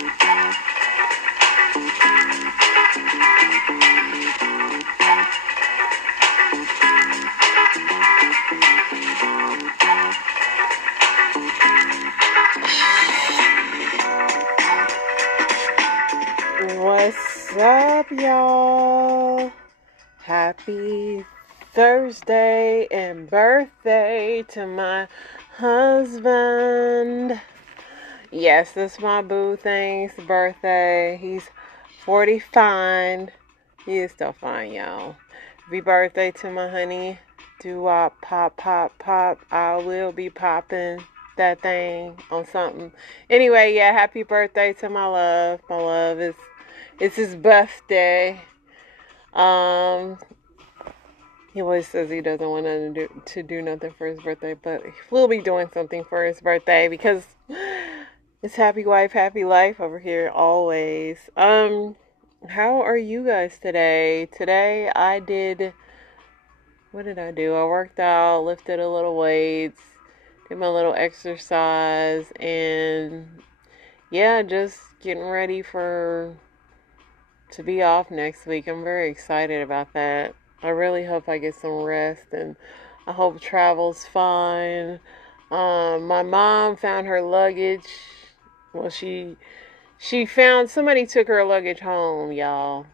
What's up, y'all? Happy Thursday and birthday to my husband. Yes, this is my boo thing's birthday. He's 45. He is still fine, y'all. Happy birthday to my honey. Do-wop, pop, pop, pop. I will be popping that thing on something. Anyway, yeah, happy birthday to my love. My love is, it's his birthday. He always says he doesn't want to do nothing for his birthday, but we'll be doing something for his birthday because it's happy wife, happy life over here always. How are you guys today? Today what did I do? I worked out, lifted a little weights, did my little exercise, and yeah, just getting ready to be off next week. I'm very excited about that. I really hope I get some rest, and I hope travel's fine. My mom found her luggage. Well, she found somebody took her luggage home, y'all.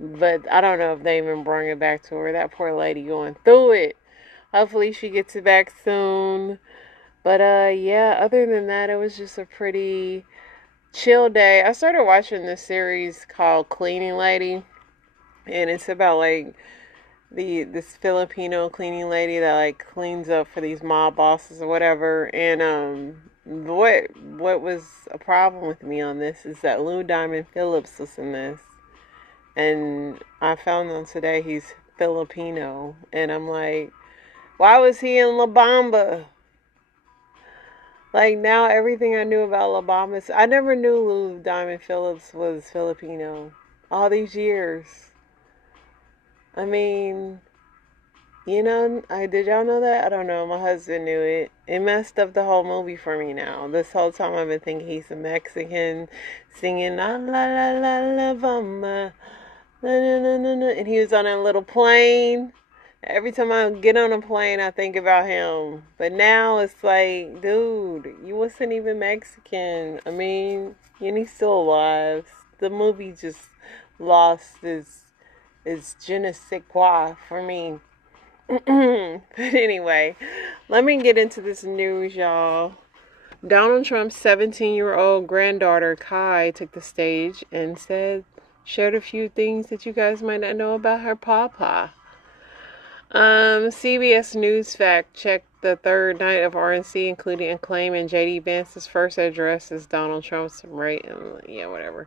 But I don't know if they even brought it back to her. That poor lady going through it. Hopefully she gets it back soon. But yeah, other than that, it was just a pretty chill day. I started watching this series called Cleaning Lady, and it's about like this Filipino cleaning lady that like cleans up for these mob bosses or whatever. And what was a problem with me on this is that Lou Diamond Phillips was in this, and I found out today he's Filipino, and I'm like, why was he in La Bamba? Like, now everything I knew about La Bamba, I never knew Lou Diamond Phillips was Filipino all these years. I mean, did y'all know that? I don't know. My husband knew it. It messed up the whole movie for me now. This whole time I've been thinking he's a Mexican singing la la la la la bamba, na, na, na, na, na. And he was on a little plane. Every time I get on a plane, I think about him. But now it's like, dude, you wasn't even Mexican. I mean, and he's still alive. The movie just lost its je ne sais quoi for me. But anyway, let me get into this news, y'all. Donald Trump's 17-year-old granddaughter, Kai, took the stage and shared a few things that you guys might not know about her papa. CBS News fact-checked the third night of RNC, including acclaiming J.D. Vance's first address as Donald Trump's whatever.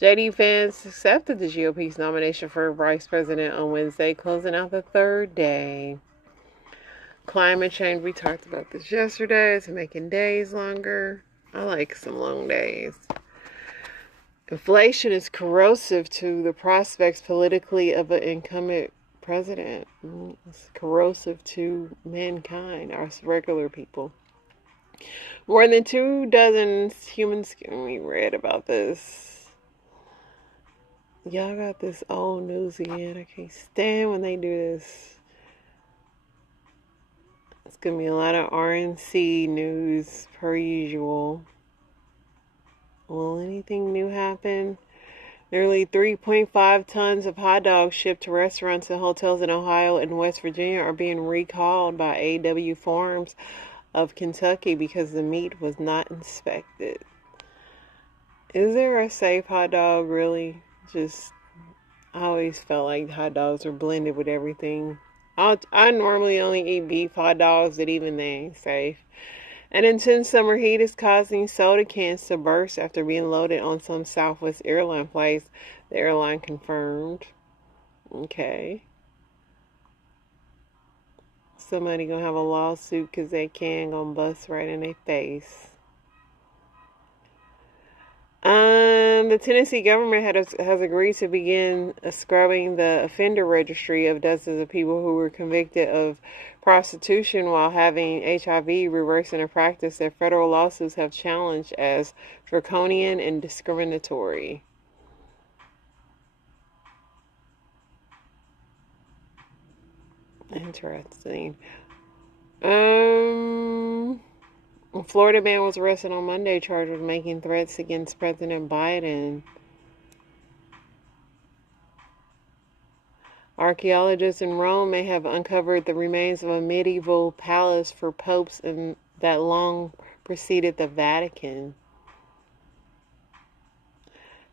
J.D. Vance accepted the GOP's nomination for vice president on Wednesday, closing out the third day. Climate change, we talked about this yesterday. It's making days longer. I like some long days. Inflation is corrosive to the prospects politically of an incumbent president. It's corrosive to mankind, us regular people. More than 24 humans, we read about this. Y'all got this old news again. I can't stand when they do this. It's going to be a lot of RNC news per usual. Will anything new happen? Nearly 3.5 tons of hot dogs shipped to restaurants and hotels in Ohio and West Virginia are being recalled by A.W. Farms of Kentucky because the meat was not inspected. Is there a safe hot dog, really? I always felt like hot dogs were blended with everything. I normally only eat beef hot dogs, but even they ain't safe. An intense summer heat is causing soda cans to burst after being loaded on some Southwest airline flights, the airline confirmed. Okay. Somebody gonna have a lawsuit because that can gonna bust right in their face. The Tennessee government has agreed to begin scrubbing the offender registry of dozens of people who were convicted of prostitution while having HIV, reversing a practice that federal lawsuits have challenged as draconian and discriminatory. Interesting. Florida man was arrested on Monday, charged with making threats against President Biden. Archaeologists in Rome may have uncovered the remains of a medieval palace for popes that long preceded the Vatican.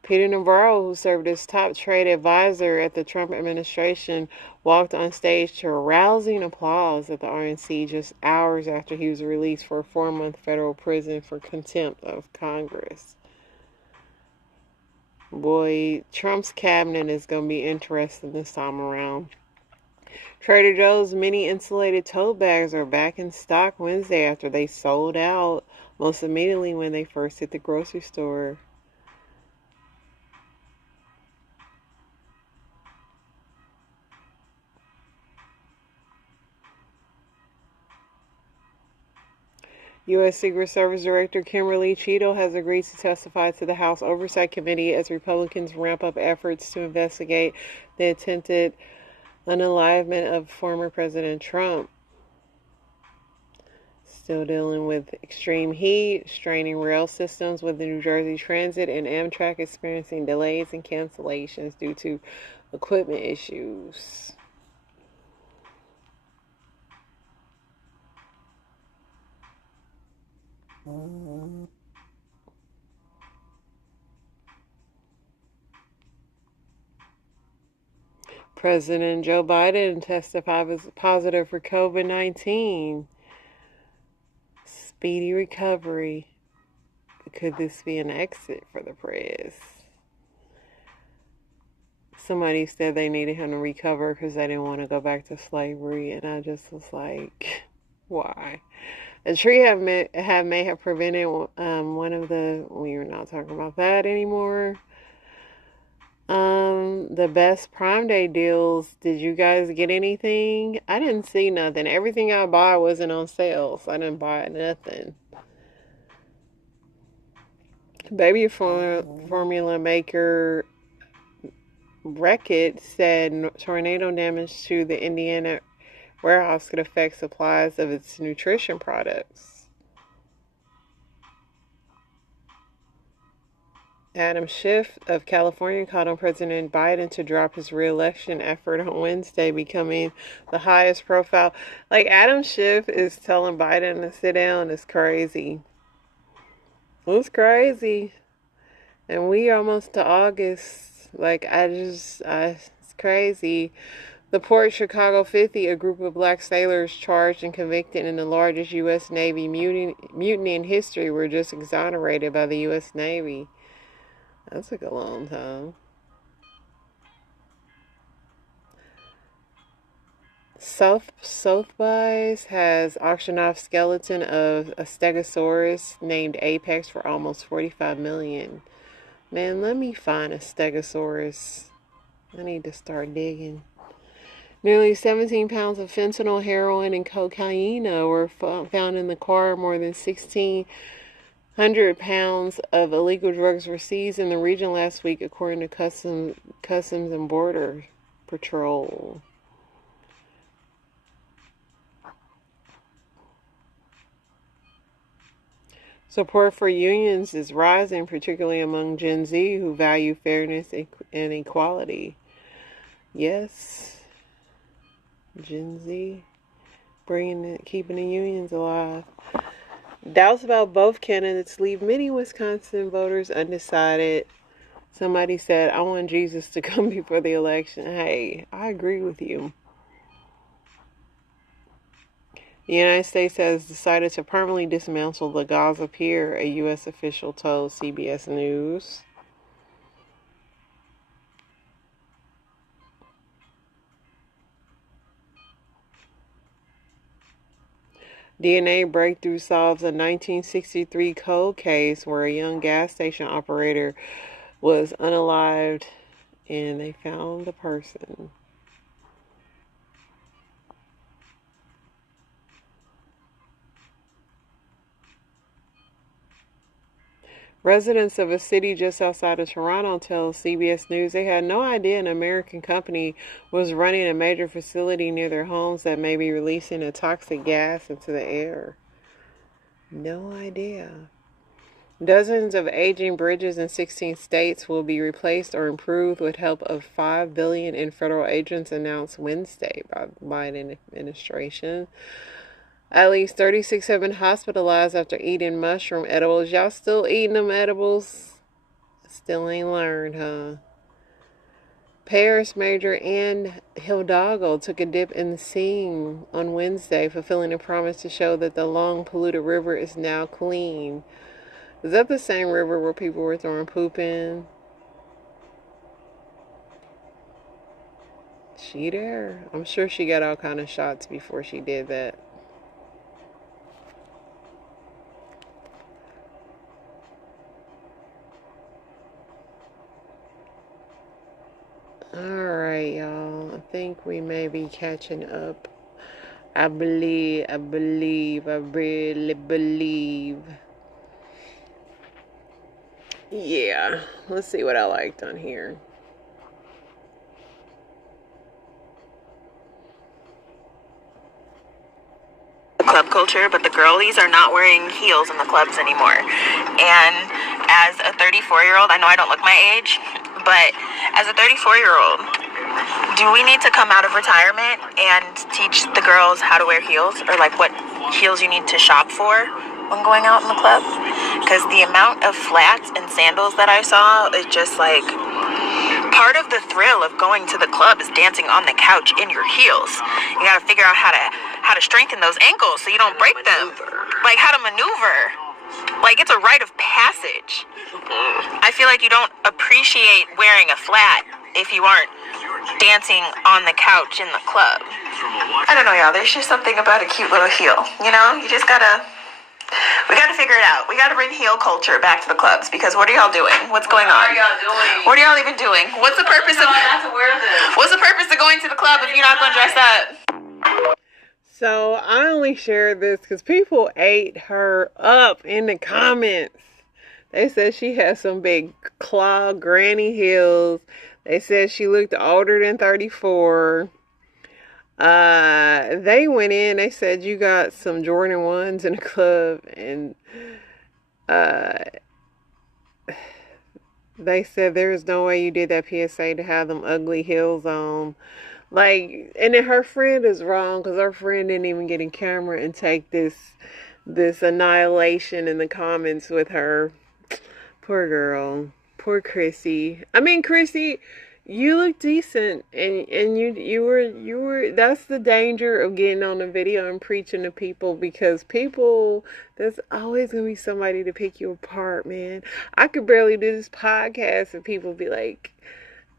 Peter Navarro, who served as top trade advisor at the Trump administration, walked on stage to rousing applause at the RNC just hours after he was released for a 4-month federal prison for contempt of Congress. Boy, Trump's cabinet is going to be interesting this time around. Trader Joe's mini insulated tote bags are back in stock Wednesday after they sold out most immediately when they first hit the grocery store. U.S. Secret Service Director Kimberly Cheeto has agreed to testify to the House Oversight Committee as Republicans ramp up efforts to investigate the attempted unalivement of former President Trump. Still dealing with extreme heat, straining rail systems with the New Jersey Transit and Amtrak experiencing delays and cancellations due to equipment issues. President Joe Biden testified as positive for COVID-19. Speedy recovery. Could this be an exit for the press? Somebody said they needed him to recover because they didn't want to go back to slavery, and I just was like, why? A tree may have prevented one of the. We're not talking about that anymore. The best Prime Day deals. Did you guys get anything? I didn't see nothing. Everything I bought wasn't on sale, so I didn't buy nothing. Baby formula maker Reckitt said tornado damage to the Indiana warehouse could affect supplies of its nutrition products. Adam Schiff of California called on President Biden to drop his re-election effort on Wednesday, becoming the highest profile. Like, Adam Schiff is telling Biden to sit down. It's crazy. It's crazy. And we almost to August. Like, it's crazy. The Port Chicago 50, a group of black sailors charged and convicted in the largest U.S. Navy mutiny in history, were just exonerated by the U.S. Navy. That took a long time. Sotheby's has auctioned off skeleton of a Stegosaurus named Apex for almost $45 million. Man, let me find a Stegosaurus. I need to start digging. Nearly 17 pounds of fentanyl, heroin, and cocaine were found in the car. More than 1,600 pounds of illegal drugs were seized in the region last week, according to Customs and Border Patrol. Support for unions is rising, particularly among Gen Z who value fairness and equality. Yes, Gen Z, keeping the unions alive. Doubts about both candidates leave many Wisconsin voters undecided. Somebody said, I want Jesus to come before the election. Hey, I agree with you. The United States has decided to permanently dismantle the Gaza Pier, a U.S. official told CBS News. DNA breakthrough solves a 1963 cold case where a young gas station operator was unalived, and they found the person. Residents of a city just outside of Toronto tell CBS News they had no idea an American company was running a major facility near their homes that may be releasing a toxic gas into the air. No idea. Dozens of aging bridges in 16 states will be replaced or improved with help of $5 billion in federal agents, announced Wednesday by the Biden administration. At least 36 have been hospitalized after eating mushroom edibles. Y'all still eating them edibles? Still ain't learned, huh? Paris Mayor Anne Hidalgo took a dip in the Seine on Wednesday, fulfilling a promise to show that the long polluted river is now clean. Is that the same river where people were throwing poop in? She there? I'm sure she got all kind of shots before she did that. Alright, y'all. I think we may be catching up. I really believe. Yeah, let's see what I liked on here. Club culture, but the girlies are not wearing heels in the clubs anymore. And as a 34-year-old, I know I don't look my age, but as a 34-year-old, do we need to come out of retirement and teach the girls how to wear heels, or like what heels you need to shop for when going out in the club? Because the amount of flats and sandals that I saw is just like, part of the thrill of going to the club is dancing on the couch in your heels. You gotta figure out how to strengthen those ankles so you don't break them. Like how to maneuver. Like it's a rite of passage. I feel like you don't appreciate wearing a flat if you aren't dancing on the couch in the club. I don't know, y'all. There's just something about a cute little heel. You know, we gotta figure it out. We gotta bring heel culture back to the clubs, because what are y'all doing? What's going on? What are y'all doing? What are y'all even doing? What's the purpose of going to the club if you're not gonna dress up? So I only shared this because people ate her up in the comments. They said she had some big claw granny heels. They said she looked older than 34. They went in, they said you got some Jordan 1s in the club, and they said there's no way you did that PSA to have them ugly heels on. Like, and then her friend is wrong, because her friend didn't even get in camera and take this annihilation in the comments with her. Poor girl. Poor Chrissy. I mean, Chrissy, you look decent, and you were that's the danger of getting on the video and preaching to people, because people, there's always gonna be somebody to pick you apart, man. I could barely do this podcast and people be like,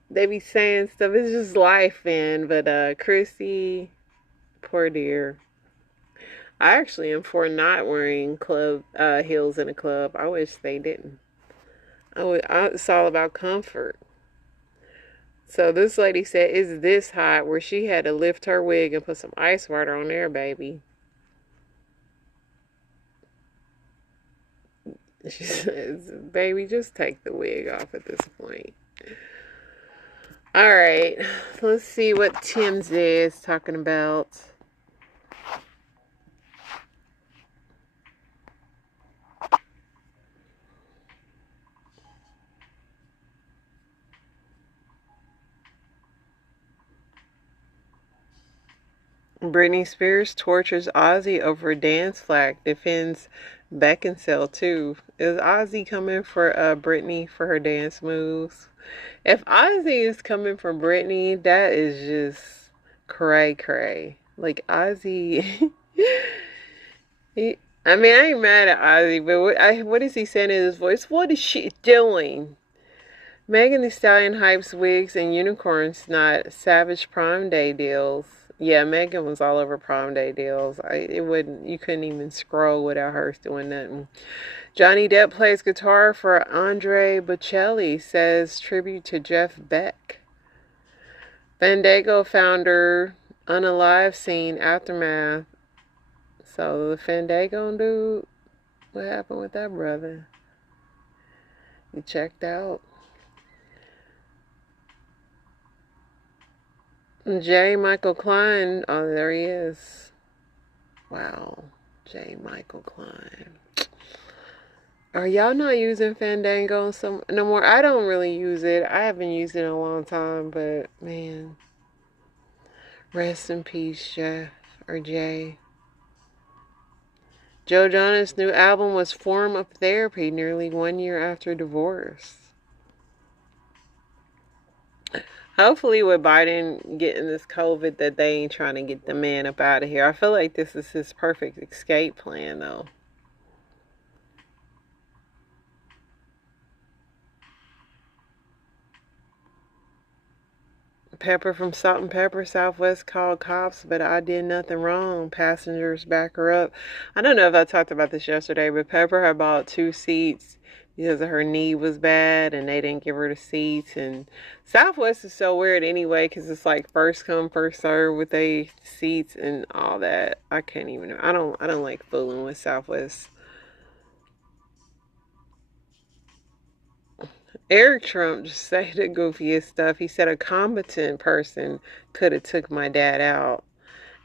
they be saying stuff. It's just life, man. But Chrissy, poor dear. I actually am for not wearing club heels in a club. I wish they didn't. It's all about comfort. So this lady said, "Is this hot?" Where she had to lift her wig and put some ice water on there, baby. She says, "Baby, just take the wig off at this point." All right, let's see what Tim's is talking about. Britney Spears tortures Ozzy over dance flack, defends Beckinsale too. Is Ozzy coming for Britney for her dance moves? If Ozzy is coming for Britney, that is just cray. Like Ozzy, I mean, I ain't mad at Ozzy, but what is he saying in his voice? What is she doing? Megan Thee Stallion hypes wigs and unicorn snot, savage Prime Day deals. Yeah, Megan was all over Prime Day deals. You couldn't even scroll without her doing nothing. Johnny Depp plays guitar for Andre Bocelli, says tribute to Jeff Beck. Fandango founder unalive scene aftermath. So the Fandango dude, what happened with that brother? He checked out. J. Michael Klein. Oh, there he is. Wow. J. Michael Klein. Are y'all not using Fandango no more? I don't really use it. I haven't used it in a long time, but man. Rest in peace, Jeff or Jay. Joe Jonas' new album was Form of Therapy nearly 1 year after divorce. Hopefully with Biden getting this COVID that they ain't trying to get the man up out of here. I feel like this is his perfect escape plan though. Pepper from Salt and Pepper Southwest called cops, but I did nothing wrong. Passengers back her up. I don't know if I talked about this yesterday, but Pepper had bought 2 seats because her knee was bad and they didn't give her the seats. And Southwest is so weird anyway because it's like first come first serve with they seats and all that. I can't even. I don't like fooling with Southwest. Eric Trump just said the goofiest stuff. He said a competent person could have took my dad out.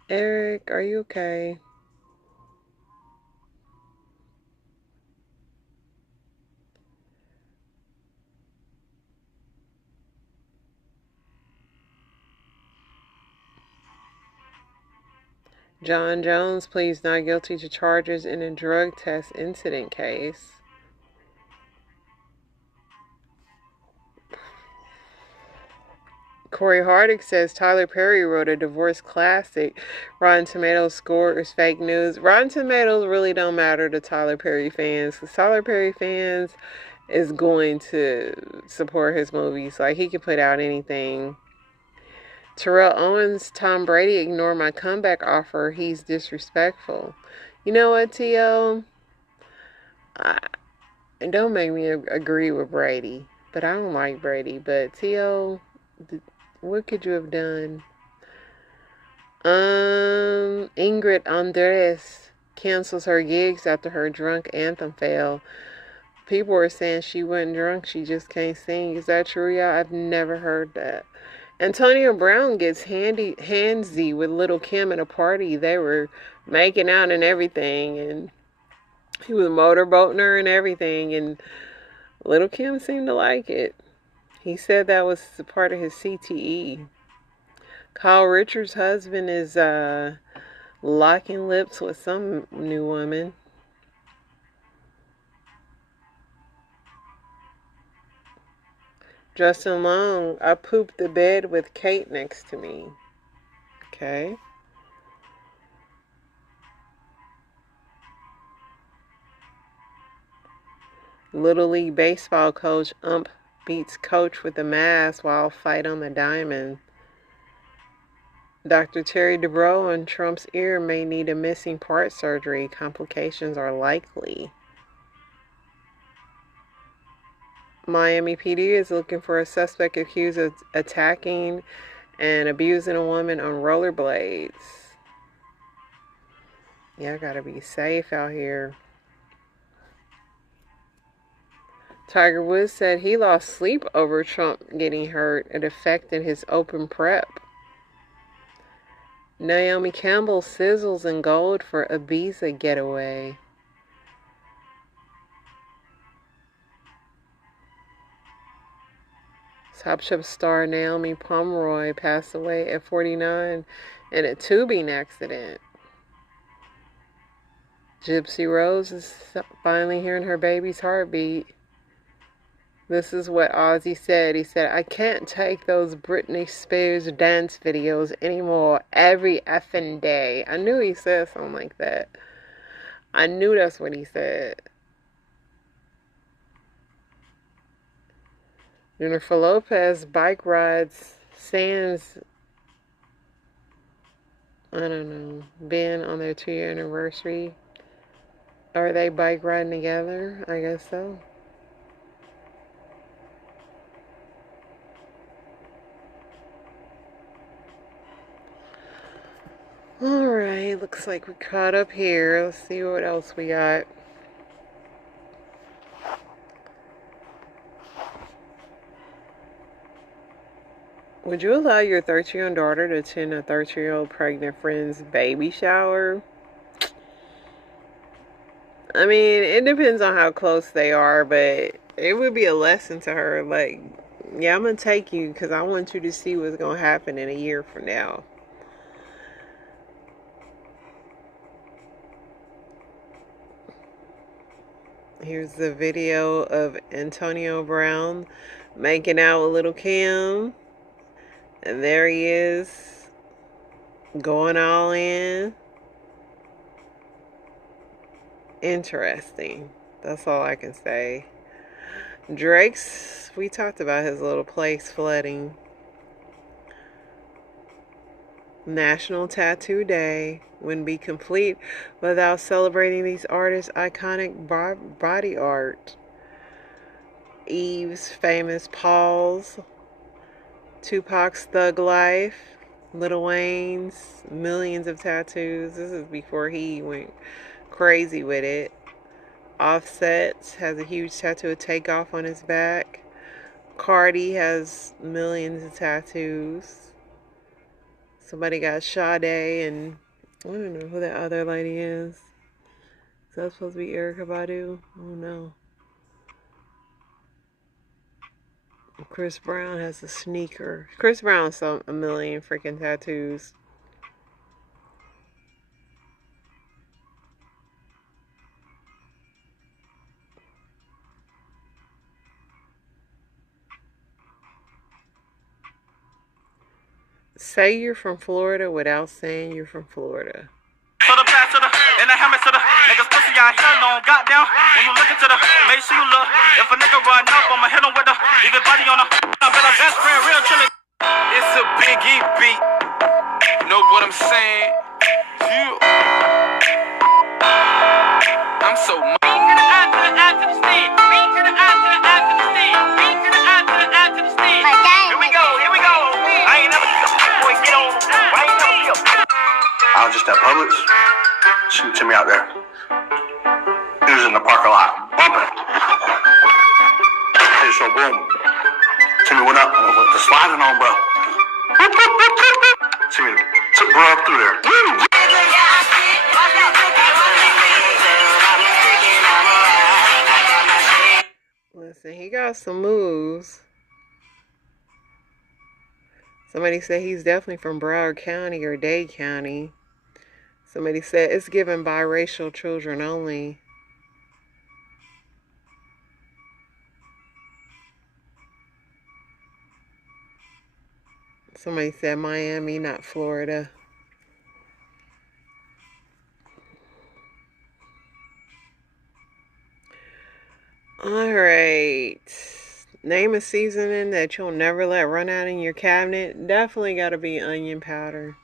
Eric, are you okay? John Jones pleads not guilty to charges in a drug test incident case. Corey Hardick says Tyler Perry wrote a divorce classic. Rotten Tomatoes score is fake news. Rotten Tomatoes really don't matter to Tyler Perry fans because Tyler Perry fans is going to support his movies. Like, he could put out anything. Terrell Owens, Tom Brady ignored my comeback offer. He's disrespectful. You know what, T.O.? Don't make me agree with Brady. But I don't like Brady. But T.O., what could you have done? Ingrid Andres cancels her gigs after her drunk anthem failed. People were saying she wasn't drunk, she just can't sing. Is that true, y'all? I've never heard that. Antonio Brown gets handsy with Little Kim at a party. They were making out and everything, and he was motorboating her and everything, and Little Kim seemed to like it. He said that was part of his CTE. Kyle Richards' husband is locking lips with some new woman. Justin Long, I pooped the bed with Kate next to me. Okay. Little League Baseball coach ump beats coach with a mask while fight on the diamond. Dr. Terry Dubrow in Trump's ear may need a missing part surgery. Complications are likely. Miami PD is looking for a suspect accused of attacking and abusing a woman on rollerblades. Yeah, I gotta be safe out here. Tiger Woods said he lost sleep over Trump getting hurt. It affected his open prep. Naomi Campbell sizzles in gold for Ibiza getaway. Top Chef star Naomi Pomeroy passed away at 49 in a tubing accident. Gypsy Rose is finally hearing her baby's heartbeat. This is what Ozzy said. He said, I can't take those Britney Spears dance videos anymore every effing day. I knew he said something like that. I knew that's what he said. Jennifer Lopez bike rides sans, I don't know, Ben on their 2-year anniversary. Are they bike riding together? I guess so. Alright, looks like we caught up here. Let's see what else we got. Would you allow your 13-year-old daughter to attend a 13-year-old pregnant friend's baby shower? I mean, it depends on how close they are, but it would be a lesson to her. Like, yeah, I'm going to take you because I want you to see what's going to happen in a year from now. Here's the video of Antonio Brown making out with little Kim. And there he is, going all in. Interesting. That's all I can say. Drake's, we talked about his little place flooding. National Tattoo Day wouldn't be complete without celebrating these artists' iconic body art. Eve's famous paws, Tupac's Thug Life, Lil Wayne's millions of tattoos. This is before he went crazy with it. Offset has a huge tattoo of Takeoff on his back. Cardi has millions of tattoos. Somebody got Sade, and I don't know who that other lady is. Is that supposed to be Erykah Badu? Oh no. Chris Brown has a sneaker. Chris Brown has a million freaking tattoos. Say you're from Florida without saying you're from Florida. So the pass to the and the helmet to the niggas pussy out here no goddamn. When you look into the make sure you look. If a nigga run up, I'ma hit him with the leave his body on the I bet a best friend real chillin'. It's a Biggie beat. Know what I'm saying? Yeah. I'm so to the eye to the eye to the stand. Beat to the eye to the eye to the stand. Beat to the eye to the eye to the stand. Here we go, here we go. I ain't never boy get on. I ain't never feel. I was just at Publix. See Timmy out there. He was in the parking lot, bumping. Hey, so boom. Timmy went up and went to sliding on, bro. Timmy took bro up through there. Listen, he got some moves. Somebody said he's definitely from Broward County or Dade County. Somebody said it's given biracial children only. Somebody said Miami, not Florida. Alright. Name a seasoning that you'll never let run out in your cabinet. Definitely gotta be onion powder.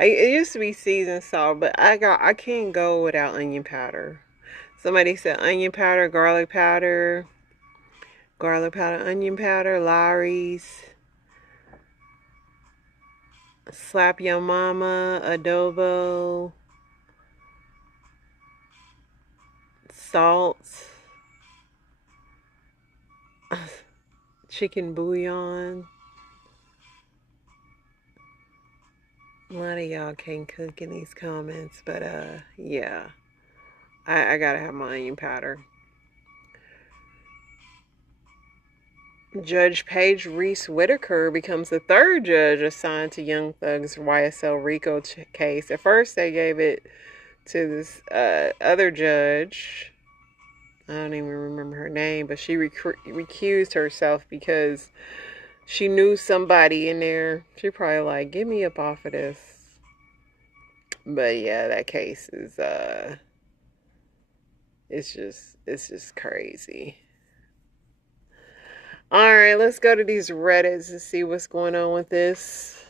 It used to be seasoned salt, but I can't go without onion powder. Somebody said onion powder, garlic powder, onion powder, Lawry's, Slap Your Mama, adobo, salt, chicken bouillon. A lot of y'all can't cook in these comments, but yeah. I gotta have my onion powder. Judge Paige Reese Whitaker becomes the third judge assigned to Young Thug's YSL RICO case. At first, they gave it to this other judge. I don't even remember her name, but she recused herself because she knew somebody in there. She probably like, get me up off of this. But yeah, that case is it's just crazy. Alright, let's go to these Reddits and see what's going on with this.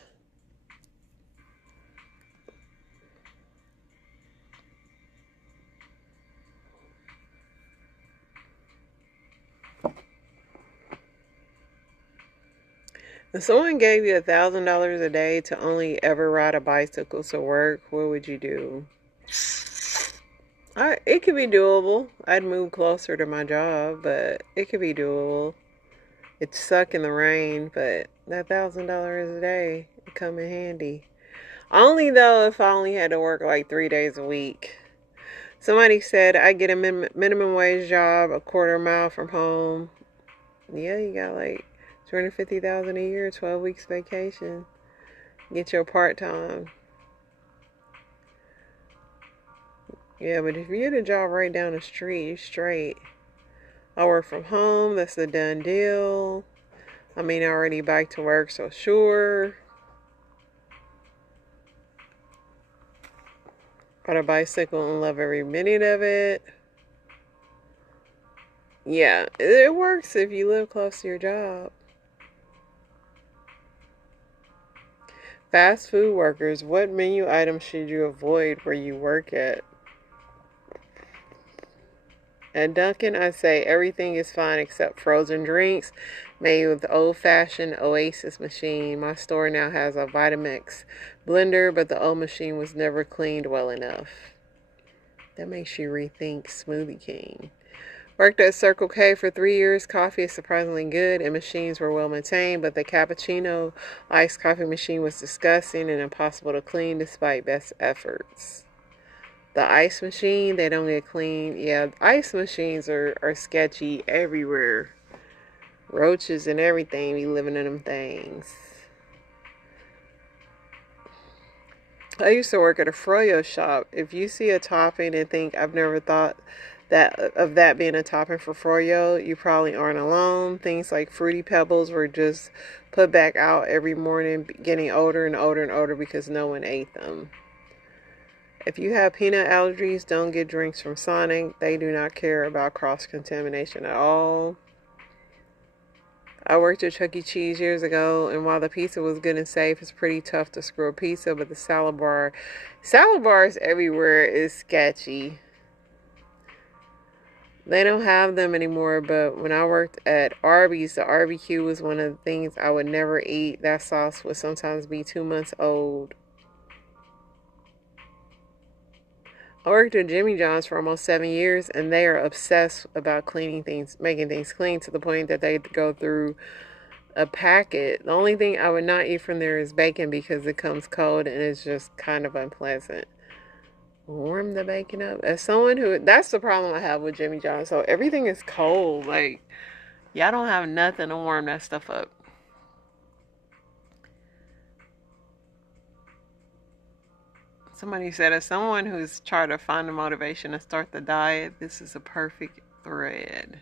If someone gave you $1,000 a day to only ever ride a bicycle to work, what would you do? It could be doable. I'd move closer to my job, but it could be doable. It'd suck in the rain, but that $1,000 a day would come in handy. Only though if I only had to work like 3 days a week. Somebody said I get a minimum wage job a quarter mile from home. Yeah, you got like $250,000 a year, 12 weeks vacation. Get your part time. Yeah, but if you get a job right down the street, you're straight. I work from home. That's a done deal. I mean, I already bike to work, so sure. Got a bicycle and love every minute of it. Yeah, it works if you live close to your job. Fast food workers, what menu items should you avoid where you work at? At Dunkin', I say everything is fine except frozen drinks made with the old-fashioned Oasis machine. My store now has a Vitamix blender, but the old machine was never cleaned well enough. That makes you rethink Smoothie King. Worked at Circle K for 3 years. Coffee is surprisingly good and machines were well maintained, but the cappuccino iced coffee machine was disgusting and impossible to clean despite best efforts. The ice machine, they don't get clean. Yeah, ice machines are sketchy everywhere. Roaches and everything be living in them things. I used to work at a froyo shop. If you see a topping and think I've never thought that being a topping for froyo, you probably aren't alone. Things like Fruity Pebbles were just put back out every morning, getting older and older and older because no one ate them. If you have peanut allergies, don't get drinks from Sonic. They do not care about cross-contamination at all. I worked at Chuck E. Cheese years ago, and while the pizza was good and safe, it's pretty tough to screw a pizza, but the salad bars everywhere is sketchy. They don't have them anymore, but when I worked at Arby's, the RBQ was one of the things I would never eat. That sauce would sometimes be 2 months old. I worked at Jimmy John's for almost 7 years, and they are obsessed about cleaning things, making things clean to the point that they go through a packet. The only thing I would not eat from there is bacon because it comes cold and it's just kind of unpleasant. Warm the bacon up. As someone who, that's the problem I have with Jimmy John's. So everything is cold. Like, y'all don't have nothing to warm that stuff up. Somebody said, as someone who's trying to find the motivation to start the diet, this is a perfect thread.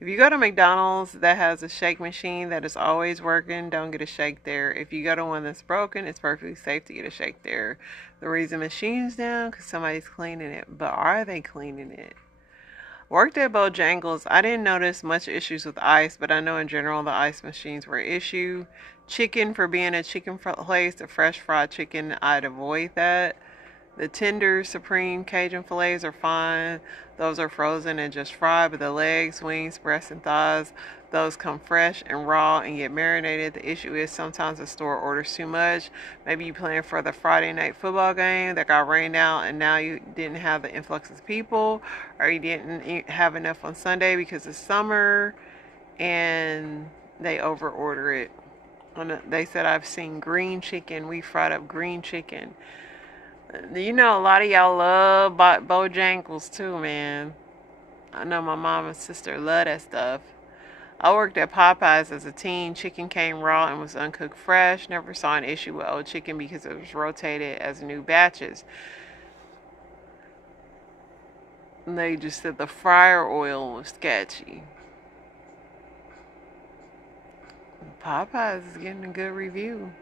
If you go to McDonald's that has a shake machine that is always working, don't get a shake there. If you go to one that's broken, it's perfectly safe to get a shake there. The reason machine's down, because somebody's cleaning it. But are they cleaning it? Worked at Bojangles. I didn't notice much issues with ice, but I know in general the ice machines were an issue. Chicken, for being a chicken place, the fresh fried chicken, I'd avoid that. The tender supreme Cajun fillets are fine. Those are frozen and just fried, but the legs, wings, breasts, and thighs, those come fresh and raw and get marinated. The issue is sometimes the store orders too much. Maybe you planned for the Friday night football game that got rained out and now you didn't have the influx of people, or you didn't have enough on Sunday because it's summer and they over order it. They said, I've seen green chicken. We fried up green chicken. You know, a lot of y'all love Bojangles too, man. I know my mom and sister love that stuff. I worked at Popeyes as a teen. Chicken came raw and was uncooked fresh. Never saw an issue with old chicken because it was rotated as new batches. And they just said the fryer oil was sketchy. Popeyes is getting a good review.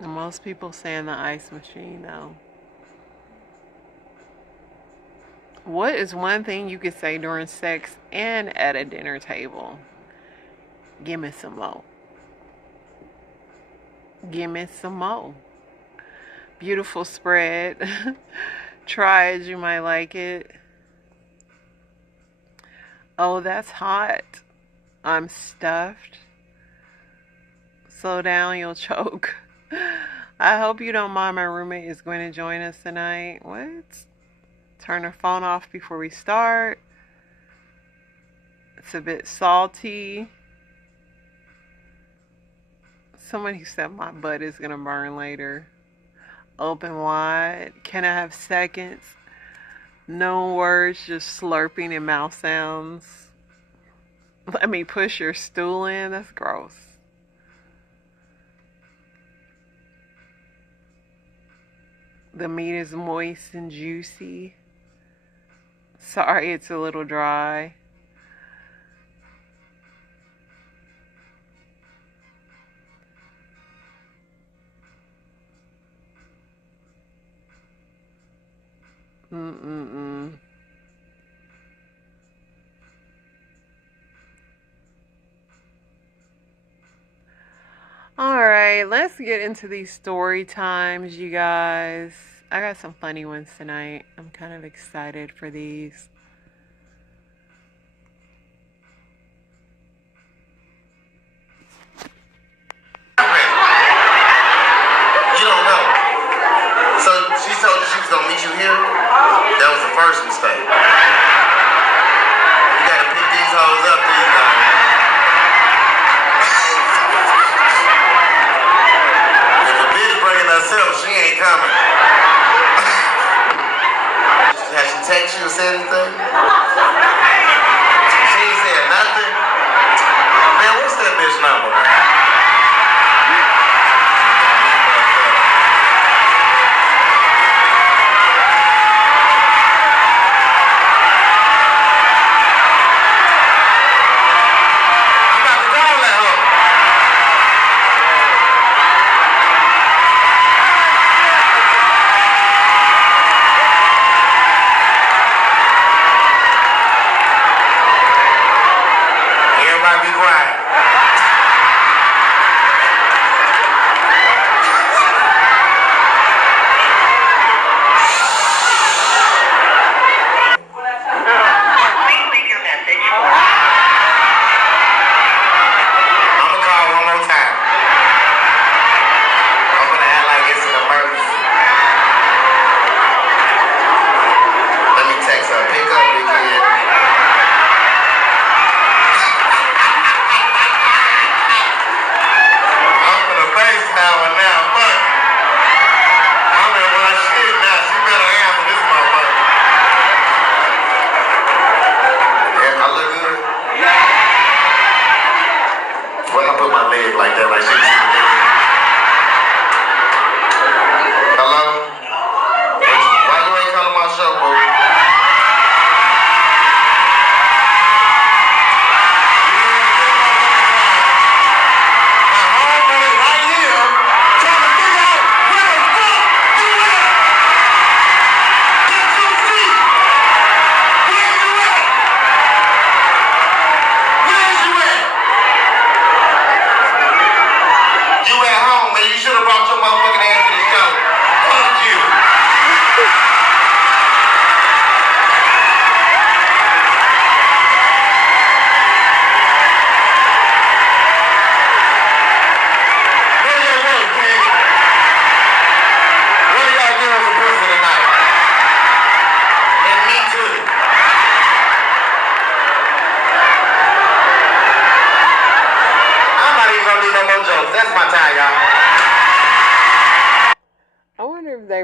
And most people saying the ice machine, though. What is one thing you could say during sex and at a dinner table? Give me some more. Give me some more. Beautiful spread. Try as you might like it. Oh, that's hot. I'm stuffed. Slow down, you'll choke. I hope you don't mind. My roommate is going to join us tonight. What? Turn her phone off before we start. It's a bit salty. Somebody said my butt is going to burn later. Open wide. Can I have seconds? No words, just slurping and mouth sounds. Let me push your stool in. That's gross. The meat is moist and juicy. Sorry, it's a little dry. Mm-mm-mm. Alright, let's get into these story times, you guys. I got some funny ones tonight. I'm kind of excited for these. You don't know. So she told you she was gonna meet you here? That was the first mistake. You gotta pick these hoes up, these hoes. If the bitch bringing herself, she ain't coming. Has she text you or said anything? She ain't said nothing? Man, what's that bitch number, man?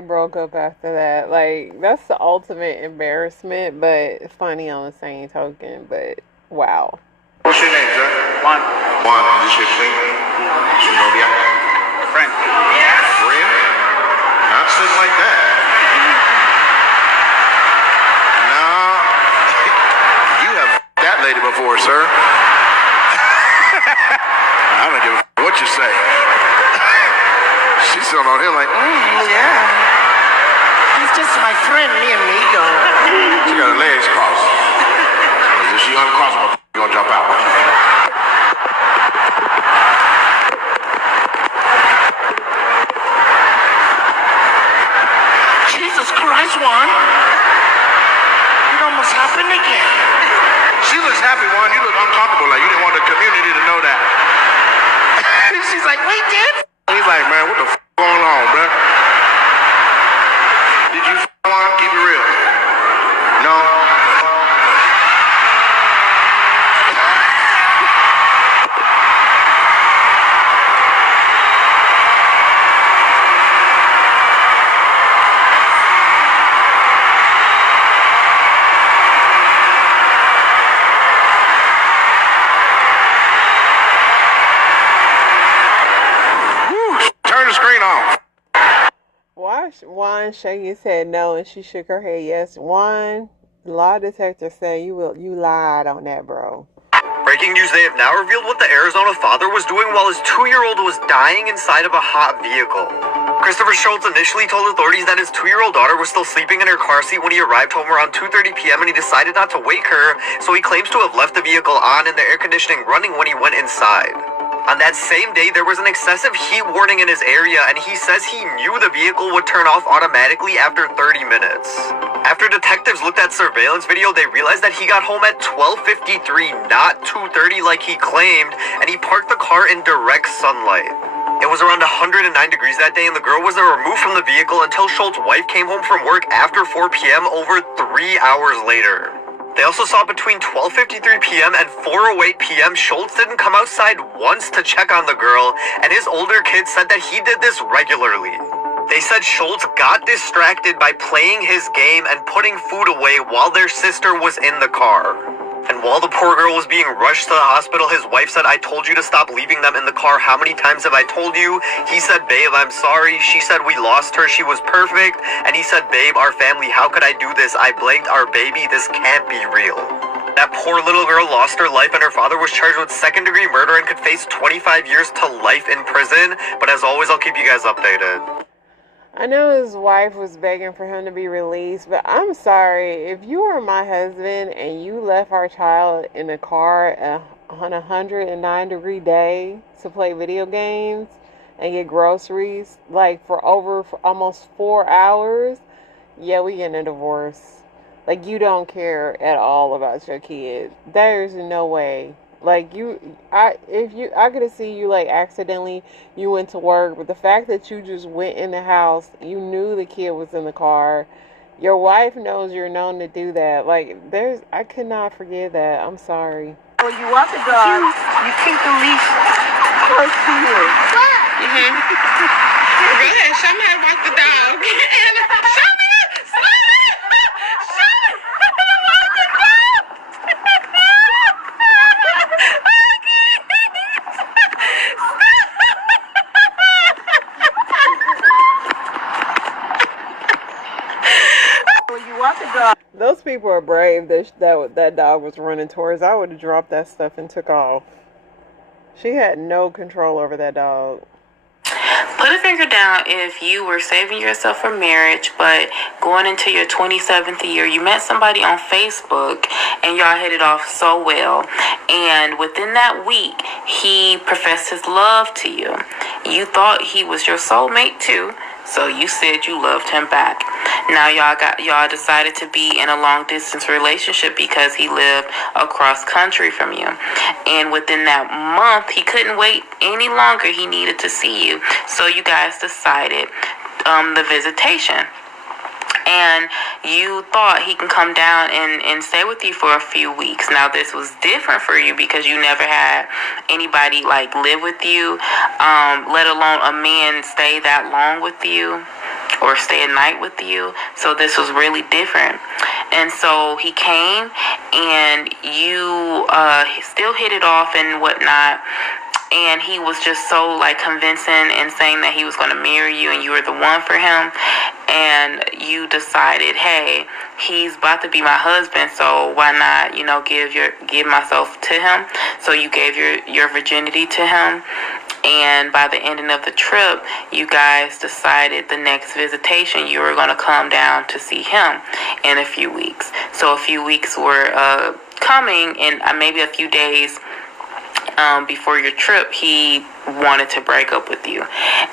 Broke up after that. Like, that's the ultimate embarrassment, but funny on the same token. But wow. What's your name, sir? Juan. Juan, is this your thing? Su novia? Friend. Friend? Not sitting like that. No. You have that lady before, sir. I don't give a what you say. She's still on him like, yeah. He's just my friend, mi amigo. She got her legs crossed. If she uncross them, you're gonna jump out. Jesus Christ, Juan. It almost happened again. She looks happy, Juan. You look uncomfortable. Like you didn't want the community to know that. She's like, wait, Dad. He's like, man, what the going on, bruh? Did you Juan? Keep it real. No. Turn the screen off. Why Juan shake his head no and she shook her head yes? Juan, lie detector say you lied on that, bro. Breaking news, they have now revealed what the Arizona father was doing while his 2-year-old was dying inside of a hot vehicle. Christopher Schultz initially told authorities that his 2-year-old daughter was still sleeping in her car seat when he arrived home around 2:30 p.m. and he decided not to wake her, so he claims to have left the vehicle on and the air conditioning running when he went inside. On that same day, there was an excessive heat warning in his area, and he says he knew the vehicle would turn off automatically after 30 minutes. After detectives looked at surveillance video, they realized that he got home at 12:53, not 2:30 like he claimed, and he parked the car in direct sunlight. It was around 109 degrees that day, and the girl was removed from the vehicle until Schultz's wife came home from work after 4 p.m. over 3 hours later. They also saw between 12:53 p.m. and 4:08 p.m. Schultz didn't come outside once to check on the girl, and his older kids said that he did this regularly. They said Schultz got distracted by playing his game and putting food away while their sister was in the car. And while the poor girl was being rushed to the hospital, his wife said, "I told you to stop leaving them in the car. How many times have I told you?" He said, "Babe, I'm sorry." She said, "We lost her. She was perfect." And he said, "Babe, our family, how could I do this? I blanked our baby. This can't be real." That poor little girl lost her life, and her father was charged with second-degree murder and could face 25 years to life in prison. But as always, I'll keep you guys updated. I know his wife was begging for him to be released, but I'm sorry. If you were my husband and you left our child in a car on a 109-degree day to play video games and get groceries, like for almost 4 hours, yeah, we getting a divorce. Like, you don't care at all about your kid. There's no way. Like, I could have seen you, like, accidentally, you went to work, but the fact that you just went in the house, you knew the kid was in the car, your wife knows you're known to do that. Like, I could not forget that. I'm sorry. When you walk the dog, you keep the leash close to you. Mm-hmm. Go ahead, show me how to walk the dog. Show me! Those people are brave that dog was running towards. I would have dropped that stuff and took off. She had no control over that dog. Put a finger down if you were saving yourself for marriage, but going into your 27th year, you met somebody on Facebook and y'all hit it off so well. And within that week, he professed his love to you. You thought he was your soulmate too, so you said you loved him back. Now y'all decided to be in a long distance relationship because he lived across country from you. And within that month, he couldn't wait any longer. He needed to see you. So you guys decided the visitation. And you thought he can come down and stay with you for a few weeks. Now, this was different for you because you never had anybody, like, live with you, let alone a man stay that long with you or stay a night with you. So this was really different. And so he came and you still hit it off and whatnot. And he was just so, like, convincing and saying that he was going to marry you and you were the one for him. And you decided, hey, he's about to be my husband, so why not, give myself to him. So you gave your virginity to him. And by the ending of the trip, you guys decided the next visitation you were going to come down to see him in a few weeks. So a few weeks were coming, and maybe a few days before your trip, he wanted to break up with you,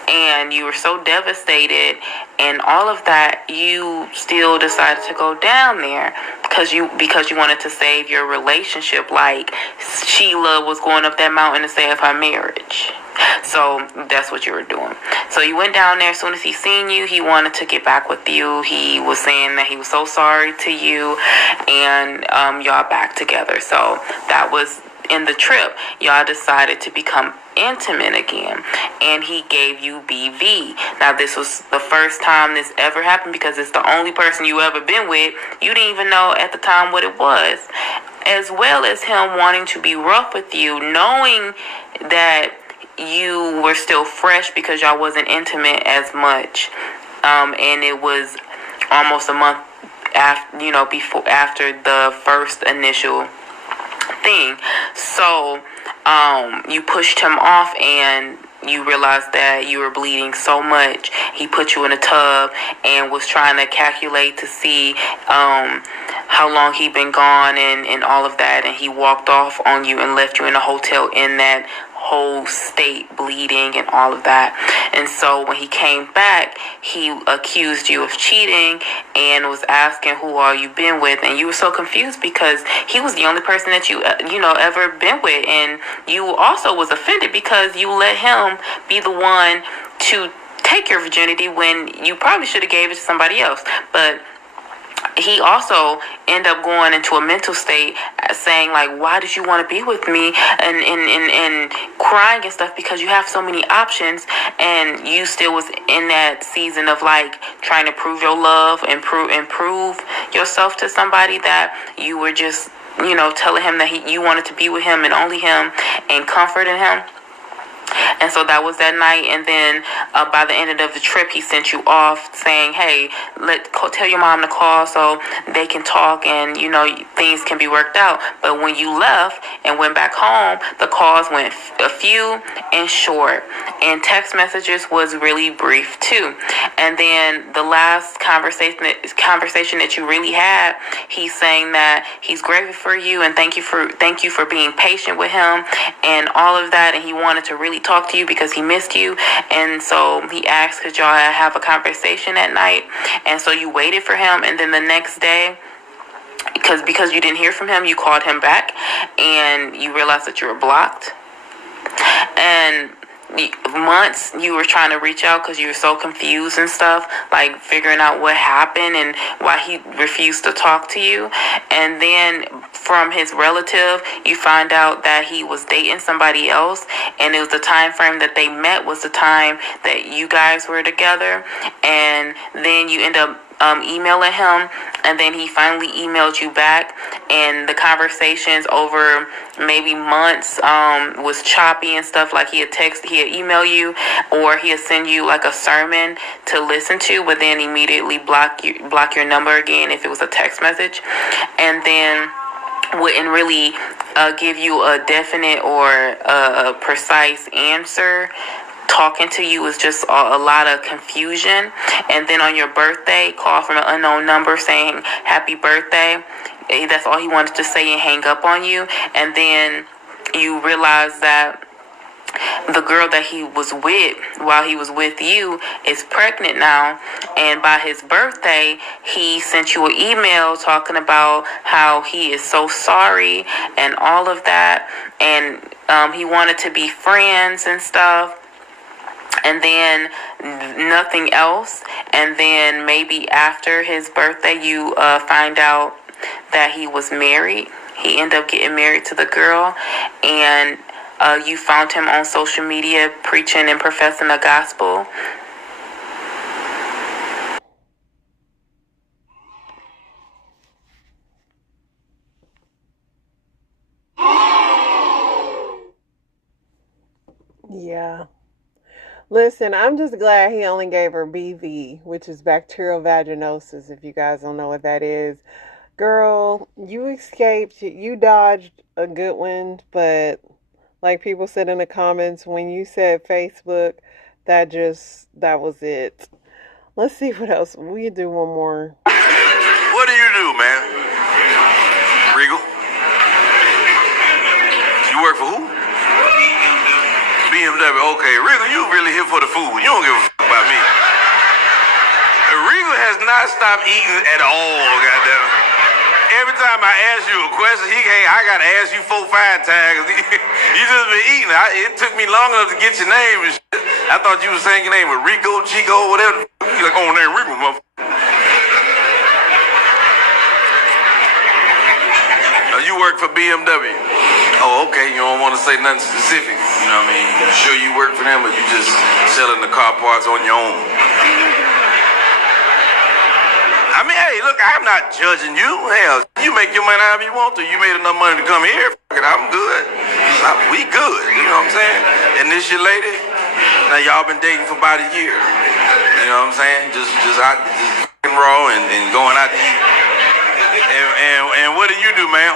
and you were so devastated and all of that, you still decided to go down there because you wanted to save your relationship, like Sheila was going up that mountain to save her marriage. So that's what you were doing. So you went down there. As soon as he seen you, he wanted to get back with you. He was saying that he was so sorry to you, and y'all back together. So that was in the trip. Y'all decided to become intimate again, and he gave you BV. Now this was the first time this ever happened because it's the only person you ever been with. You didn't even know at the time what it was, as well as him wanting to be rough with you, knowing that you were still fresh because y'all wasn't intimate as much, and it was almost a month after the first initial thing. So you pushed him off, and you realized that you were bleeding so much. He put you in a tub and was trying to calculate to see how long he'd been gone and all of that, and he walked off on you and left you in a hotel in that whole state, bleeding and all of that. And so when he came back, he accused you of cheating and was asking, who all you been with? And you were so confused because he was the only person that you ever been with, and you also was offended because you let him be the one to take your virginity when you probably should have gave it to somebody else. But he also ended up going into a mental state saying, like, why did you want to be with me, and crying and stuff because you have so many options, and you still was in that season of like trying to prove your love and prove yourself to somebody, that you were just telling him that you wanted to be with him and only him and comforting him. And so that was that night. And then by the end of the trip, he sent you off saying, hey, tell your mom to call so they can talk and, things can be worked out. But when you left and went back home, the calls went a few and short. And text messages was really brief too. And then the last conversation that you really had, he's saying that he's grateful for you and thank you for being patient with him and all of that. And he wanted to really talk to you because he missed you, and so he asked could y'all have a conversation at night. And so you waited for him, and then the next day, because you didn't hear from him, you called him back and you realized that you were blocked. And months you were trying to reach out because you were so confused and stuff, like figuring out what happened and why he refused to talk to you. And then from his relative, you find out that he was dating somebody else, and it was the time frame that they met was the time that you guys were together. And then you end up emailing him, and then he finally emailed you back, and the conversations over maybe months was choppy and stuff. Like he'd email you, or he'd send you like a sermon to listen to, but then immediately block your number again if it was a text message, and then wouldn't really give you a definite or a precise answer. Talking to you was just a lot of confusion. And then on your birthday, call from an unknown number saying happy birthday. That's all he wanted to say and hang up on you. And then you realize that the girl that he was with while he was with you is pregnant now. And by his birthday, he sent you an email talking about how he is so sorry and all of that. And he wanted to be friends and stuff. And then nothing else. And then maybe after his birthday, you find out that he was married. He ended up getting married to the girl. And you found him on social media preaching and professing the gospel. Yeah. Listen, I'm just glad he only gave her BV, which is bacterial vaginosis, if you guys don't know what that is. Girl, you escaped, you dodged a good one, but like people said in the comments, when you said Facebook, that was it. Let's see what else. We do one more. What do you do, man? Regal? You work for who? BMW. Okay, Regal, you really here for the food. You don't give a fuck about me. Regal has not stopped eating at all, goddamn. Every time I ask you a question, I gotta ask you 4-5 times. You just been eating. It took me long enough to get your name and shit. I thought you was saying your name was Rico, Chico, whatever. You like, oh, name Rico, motherfucker. You work for BMW. Oh, okay. You don't want to say nothing specific. You know what I mean? You sure you work for them, or you just selling the car parts on your own? I mean, hey, look, I'm not judging you. Hell, you make your money however you want to. You made enough money to come here. Fuck it, I'm good. We good. You know what I'm saying? And this your lady, now y'all been dating for about a year. You know what I'm saying? Just raw and going out to eat. And what do you do, ma'am?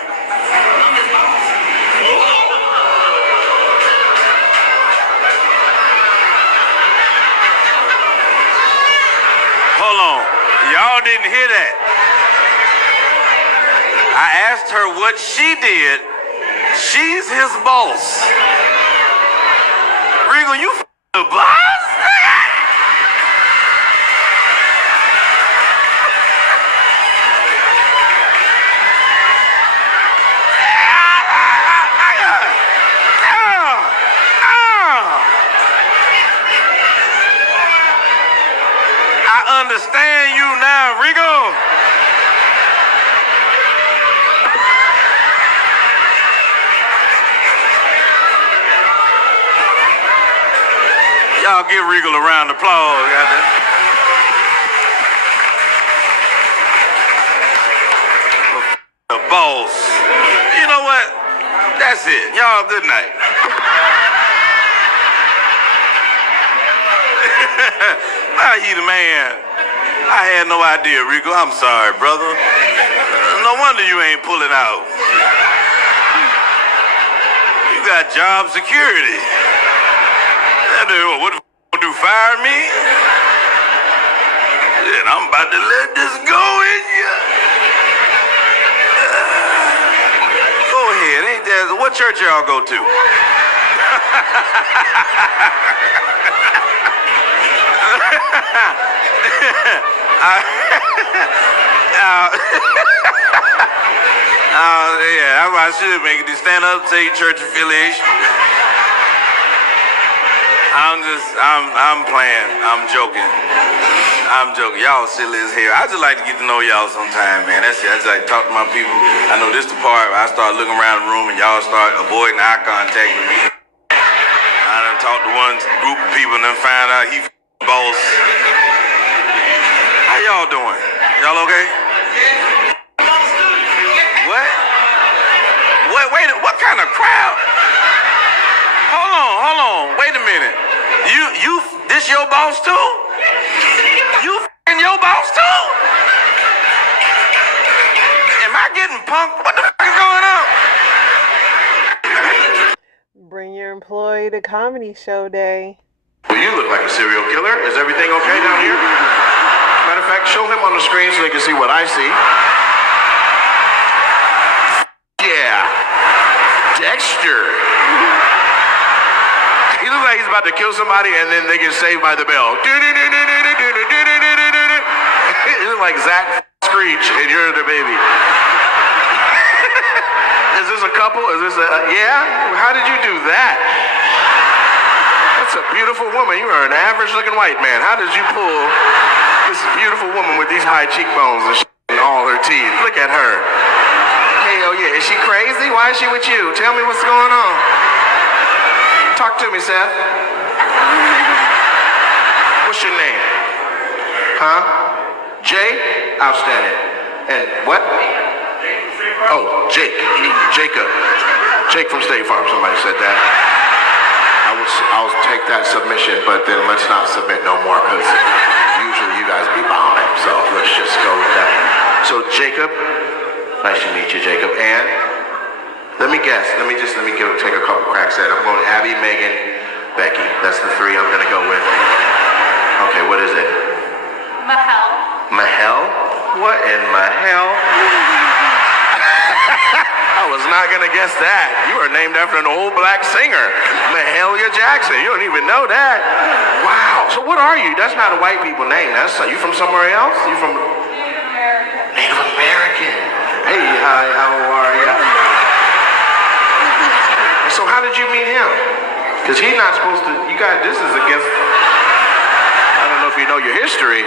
Hold on. Y'all didn't hear that. I asked her what she did. She's his boss. Regal, you the boss? I understand you now, Regal. Y'all give Regal a round of applause, goddamn. The boss. You know what? That's it. Y'all, good night. He the man. I had no idea, Rico. I'm sorry, brother. No wonder you ain't pulling out. You got job security. What the f*** do, fire me? Shit, I'm about to let this go in you. Go ahead, ain't that? What church y'all go to? Yeah, I should make it. Stand up, say church affiliation. I'm playing. I'm joking. Y'all silly as hell. I just like to get to know y'all sometime, man. That's it. I just like to talk to my people. I know this the part where I start looking around the room and y'all start avoiding eye contact with me. I done talked to one group of people and then find out he boss. How y'all doing? Y'all okay? What? Wait, what kind of crowd? Hold on. Wait a minute. This your boss too? You f***ing your boss too? Am I getting punked? What the f*** is going on? Bring your employee to comedy show day. Well, you look like a serial killer. Is everything okay down here? Matter of fact, show him on the screen so they can see what I see. Yeah. Dexter. He looks like he's about to kill somebody and then they get saved by the bell. He looks like Zach Screech and you're the baby. Is this a couple? Is this a... Yeah? How did you do that? That's a beautiful woman. You are an average looking white man. How did you pull this beautiful woman with these high cheekbones and all her teeth? Look at her. Hell yeah. Is she crazy? Why is she with you? Tell me what's going on. Talk to me, Seth. What's your name? Huh? Jay? Outstanding. And what? Oh, Jake. Jacob. Jake from State Farm. Somebody said that. I'll take that submission, but then let's not submit no more because usually you guys be bombing. So let's just go with that. So Jacob, nice to meet you, Jacob. And let me guess. Let me take a couple cracks at it. I'm going Abby, Megan, Becky. That's the three I'm gonna go with. Okay, what is it? Mahel. Mahel? What in Mahel? was not gonna guess that. You are named after an old black singer, Mahalia Jackson. You don't even know that. Wow. So what are you? That's not a white people name. That's you from somewhere else? You from Native American. Hey, hi, how are you? So how did you meet him? Because he's not supposed to. You guys, this is against. I don't know if you know your history.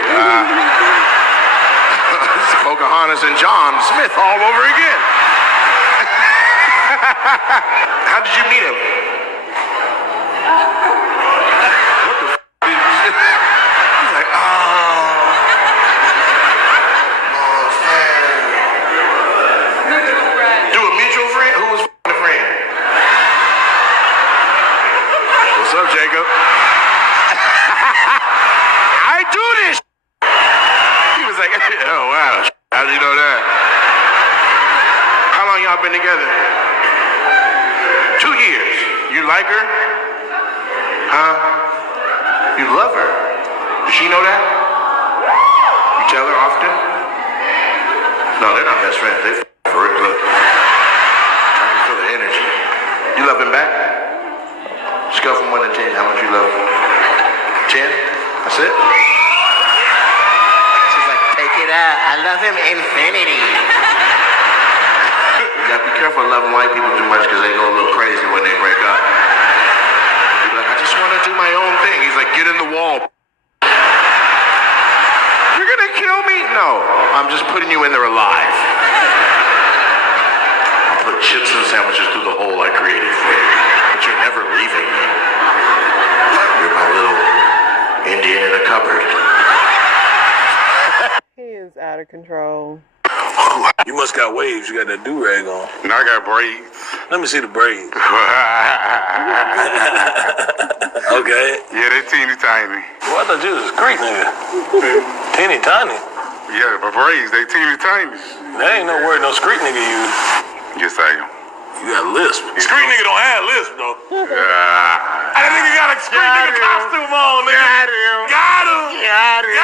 Pocahontas and John Smith all over again. How did you meet him? What the f*** did you say? He's like, do a mutual friend? Who was the friend? What's up, Jacob? I do this. He was like, oh wow. How do you know that? How long y'all been together? 2 years. You like her? Huh? You love her? Does she know that? You tell her often? No, they're not best friends. They for it. Look. I can feel the energy. You love him back? Scale from 1 to 10. How much you love him? 10? That's it? I love him infinity. You gotta be careful loving white people too much because they go a little crazy when they break up. You're like, I just want to do my own thing. He's like, get in the wall. You're gonna kill me? No, I'm just putting you in there alive. I'll put chips and sandwiches through the hole I created for you. But you're never leaving me. You're my little Indian in a cupboard. He is out of control. You must got waves. You got that do-rag on. Now I got braids. Let me see the braids. Okay. Yeah, they teeny tiny. Well, I thought you was a Greek nigga. Teeny tiny. Yeah, my braids, they teeny tiny. That ain't no word no street nigga use. Yes, I am. You got a lisp. Street nigga don't have lisp, though. That nigga got a street nigga costume on, nigga. Got him. Got him.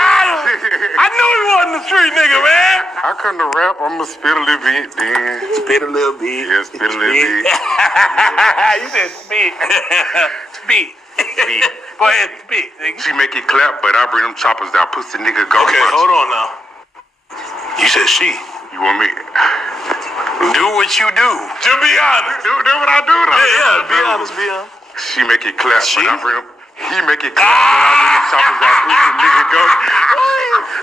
I knew he wasn't a street nigga, man. I come to rap, I'm gonna spit a little bit then. Spit a little bit. Yeah, spit a little bit. You said spit. Spit. Go ahead, spit, nigga. She make it clap, but I bring them choppers down, pussy nigga go. Okay, hold on now. You said she. You want me? Do what you do. To be honest. Do what I do though. Yeah, be honest, be honest. She make it clap, She? but I bring them. He make it clap, but I bring them choppers down, pussy nigga go.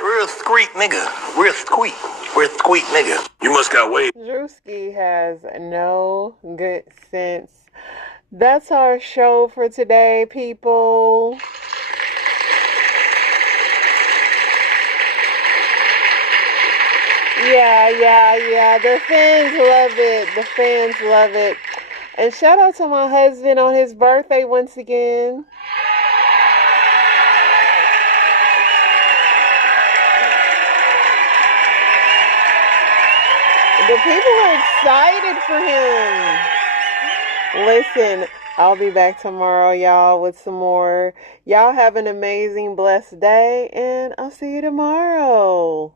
Real squeak nigga. Real squeak. Real squeak nigga. You must got weight. Drewski has no good sense. That's our show for today, people. Yeah. The fans love it. The fans love it. And shout out to my husband on his birthday once again. The people are excited for him. Listen, I'll be back tomorrow, y'all, with some more. Y'all have an amazing, blessed day, and I'll see you tomorrow.